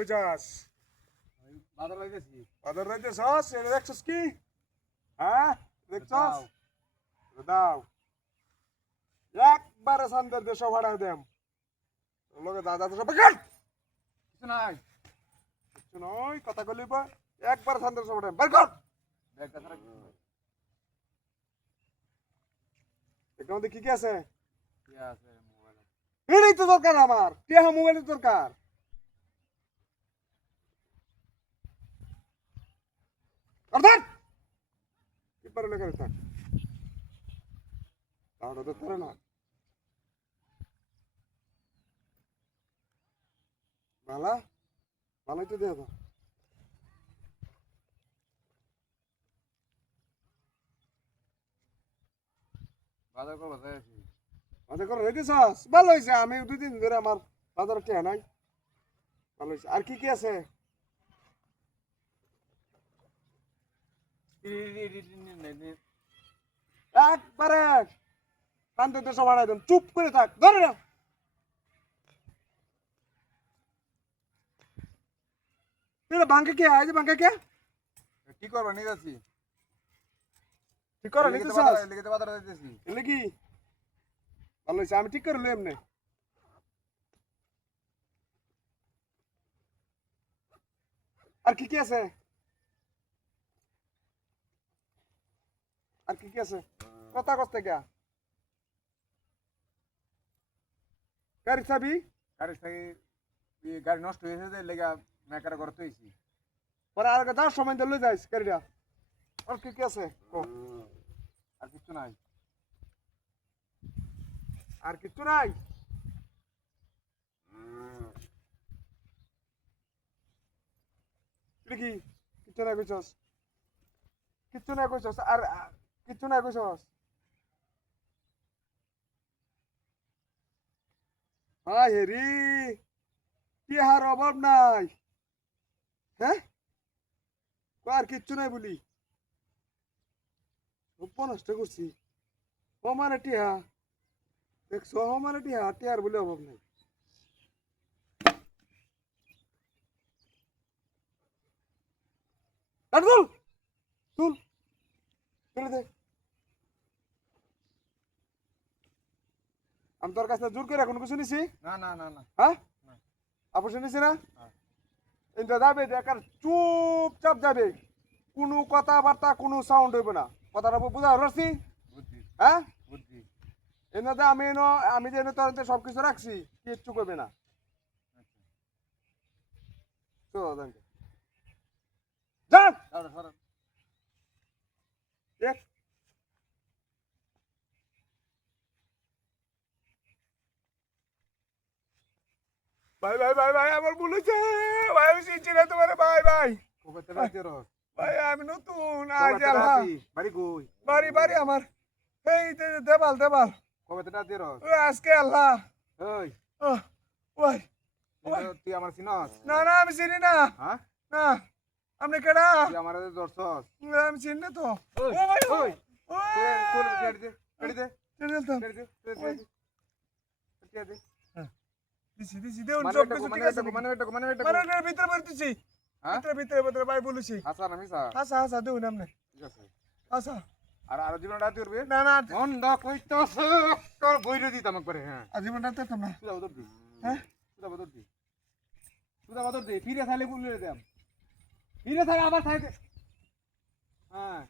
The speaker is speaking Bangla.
কই যাস? বাজার যাইতেছি। বাজার যাইতেছস? এটা দেখছস কি? হ্যাঁ দেখছস? দাও একবারে সান্দের দেশ ভাড়া দেম লোকে দাদা তো সব বেকার কিছু নাই। কিছু নয় কথা কইলি বা একবার সান্দের সব ভাড়া বের কর ব্যাগটা ছাড়া কিছু নাই। এখানে কি কি আছে? কি আছে মোবাইলে? এটাই তো দরকার আমার টিয়া মোবাইলের দরকার অর্থাৎ কি পারে লেখা থাক তাহলে তো করে না ভালা ভালোই তো দেবো বাজার করবো যাইতেছি। বাজার করে রেখেছস ভালো হয়েছে আমি 2 দিন ধরে আমার বাজারে টিয়া নাই ভালো হয়েছে আর কি কি আছে একবারে কান্তে দেশ ভাড়া দেন চুপ করে থাক ধরে না এটা ভাঙ্গে কে আজ ভাঙ্গে কে কি করবো নিয়ে যাচ্ছি। ঠিক করে লেগে নিতেছস তো বাজার যাইতেছি। এলে কি ভালো হয়েছে আমি ঠিক করে লই এমনি আর কি কি আছে আর কি কি আছে কথা কষ্ট কে গাড়ি চাবি গাড়ি থেকে গাড়ি নষ্ট হয়েছে যে লেগে মেকার করে তুইছি। পরে আর যাওয়ার সময় দিয়ে লই যাইস গাড়িটা আর কি কি আছে ও আর কিছু নাই। আর কিছু নাই এটা কি কিছু নাই কইছস কিছু নাই কইছস আর কিছু নাই কইছস হায় হেরি কি হার অভাব নাই হ্যাঁ আর কিচ্ছু নাই বলি নষ্ট করছি হমারে টিহা দেখছো হমারে টিহা টিহার বলে অভাব নাই আর তুল তুল তুলে দে আমি তোর কাছে জোর করে কোনো কিছু নিছি না না না না। হ্যাঁ না। আপস নিছি না হ্যাঁ। এটা যাবে দেখার চুপচাপ যাবে কোনো কথাবার্তা কোনো সাউন্ড হইবে না কথাটা বুঝা পারছি বুদ্ধি হ্যাঁ বুদ্ধি। এনাতে আমি যে এনে তোর সব কিছু রাখছি কিচ্ছু করবে না চলো যান সরো সরো। দেখ ভাই ভাই ভাই ভাই আমার ভুল হয়েছে ভাই আমি চিনছি না তোমার ভাই ভাই কবে তেরা দিয়ে রস। ভাই আমি নতুন আজ আল্লাহ বাড়ি কই? বাড়ি বাড়ি আমার এই দেবাল দেবাল কবে তেরা দিয়ে রস। আজকে আল্লাহ ওই ওই তুই আমার চিনস? না না আমি চিনি না হ্যাঁ? না আপনি কেডা তুই আমার ধরছস? আমি চিনি না তো ওই ও ভাই ওই ওই চল গাড়ি দে গাড়ি দে চিনি তো গাড়ি দে গাড়ি দে। দিছি দিছি দেউন সব কিছু ঠিক আছে মানে মানে ভিতরে বলতেছি হ্যাঁ? ভিতরে ভিতরে ভাই বলেছি হাসা না মিসা। হাসা হাসা দেউন আপনি ঠিক আছে। হাসা আর জীবন রাত করবে না না মন দা কইতাছ তোর বইরে দিতাম একবারে। হ্যাঁ আজীবন রাতে তো না সুদা বদর দি। হ্যাঁ সুদা বদর দি। সুদা বদর দি ফিরে খাইলে বললে দিতাম। ফিরে থাক আবার খাইতে। হ্যাঁ